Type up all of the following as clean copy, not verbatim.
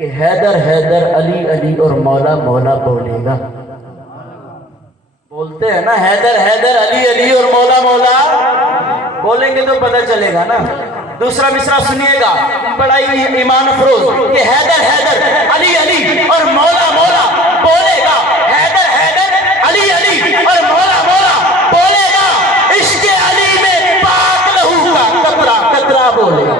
کہ حیدر حیدر علی علی اور مولا مولا بولے گا. بولتے ہیں نا حیدر حیدر علی علی اور مولا مولا بولیں گے تو پتہ چلے گا نا. دوسرا مصرع سنیے گا بڑا ہی ایمان افروز کہ حیدر حیدر علی علی اور مولا مولا بولے گا. حیدر حیدر علی علی اور مولا مولا بولے گا. عشق علی میں پاک لہو کا قطرہ قطرہ بولے گا.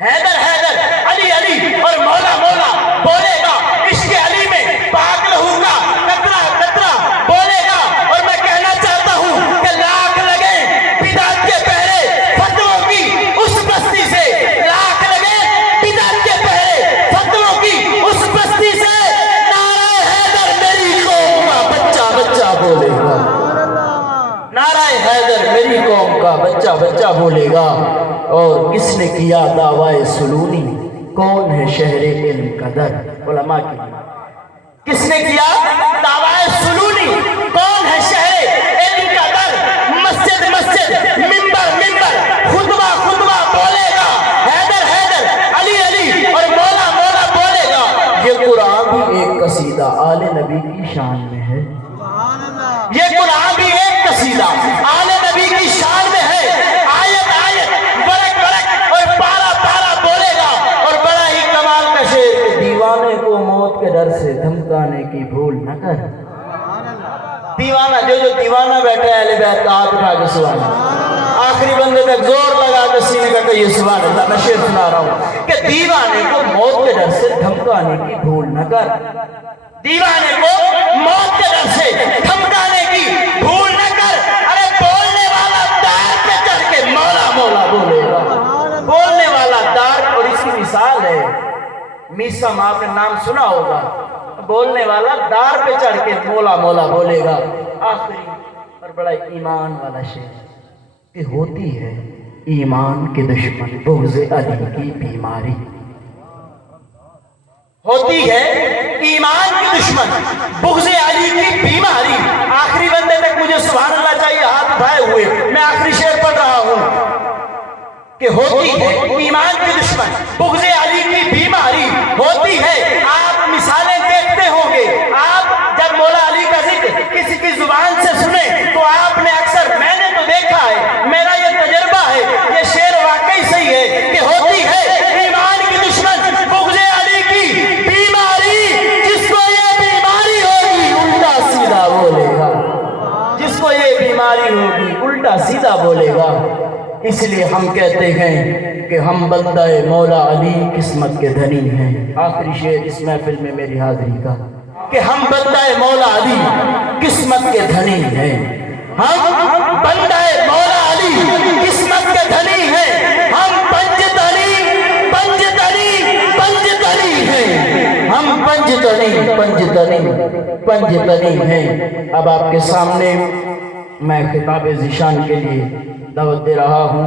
حیدر حیدر علی علی اور مولا مولا بولے گا. عشق علی میں پاک لہو کا قطرہ قطرہ بولے گا. اور میں کہنا چاہتا ہوں کہ لاکھ لگے بدعت کے پہرے فتووں کی اس بستی سے. لاکھ لگے بدعت کے پہرے فتووں کی اس بستی سے. نعرہ حیدر میری قوم کا بچہ بچہ بولے گا. نعرہ حیدر میری قوم کا بچہ بچہ بولے گا. اور کس نے کیا دعویٰ سلونی کون ہے شہر علم کا در. علماء کی کس نے کیا دعویٰ سلونی کون ہے شہر علم کا در. مسجد مسجد منبر منبر خطبہ خطبہ بولے گا. حیدر حیدر علی علی اور مولا مولا بولے گا. یہ قرآن بھی ایک قصیدہ آل نبی کی شان میں ہے. یہ قرآن بھی ایک قصیدہ آل نبی کی شان میں ہے. آیت آیت برک برک اور پارا پارا بولے گا. اور بڑا ہی کمال کا شعر دیوانے کو موت کے ڈر سے دھمکانے کی بھول نہ کر. دیوانہ جو دیوانہ بیٹھا ہے اہل بیت کا ہاتھ اٹھا کے سبحان اللہ. آخری بندے تک زور لگا کے سینے کا کہیے سبحان اللہ. میں شعر سنا رہا ہوں کہ دیوانے کو موت کے ڈر سے دھمکانے کی بھول نہ کر. دیوانے کو موت کے ڈر سے دھمکانے کی بھول نہ کر. ارے بولنے والا دار پہ چڑھ کے مولا مولا بولے گا. بولنے والا دار. اور اس کی مثال ہے میسم. آپ نے نام سنا ہوگا. بولنے والا دار پہ چڑھ کے مولا مولا بولے گا. آخری اور بڑا ایمان والا شعر کہ ہوتی ہے ایمان کے دشمن بغض علی کی بیماری. ہوتی ہے ایمان کی دشمن بغض علی کی بیماری. آخری بندے تک مجھے سبحان اللہ چاہیے ہاتھ اٹھائے ہوئے. میں آخری شعر پڑھ رہا ہوں کہ ہوتی ہے ایمان کی دشمن بغض علی کی بیماری. ہوتی ہے. آپ مثالیں دیکھتے ہوں گے. آپ جب مولا علی کا ذکر کسی کی زبان سے سنیں تو آپ نے اکثر میں نے تو دیکھا ہے میرا یہ تجربہ ہے یہ شعر واقعی صحیح ہے کہ ہوتی ہے ایمان کی دشمن بغض علی کی بیماری. جس کو یہ بیماری ہوگی الٹا سیدھا بولے گا. جس کو یہ بیماری ہوگی الٹا سیدھا بولے گا. اس لیے ہم کہتے ہیں کہ ہم بندہ مولا علی قسمت کے دھنی ہیں. آخری شعر اس محفل میں میری حاضری کا کہ ہم بندہ مولا علی قسمت کے دھنی ہیں. ہم بندہ مولا علی قسمت کے دھنی ہیں. ہم پنجتنی پنجتنی پنجتنی ہیں. ہم پنجتنی پنجتنی پنجتنی ہیں. اب آپ کے سامنے میں خطاب ذیشان کے لیے دعوت دے رہا ہوں.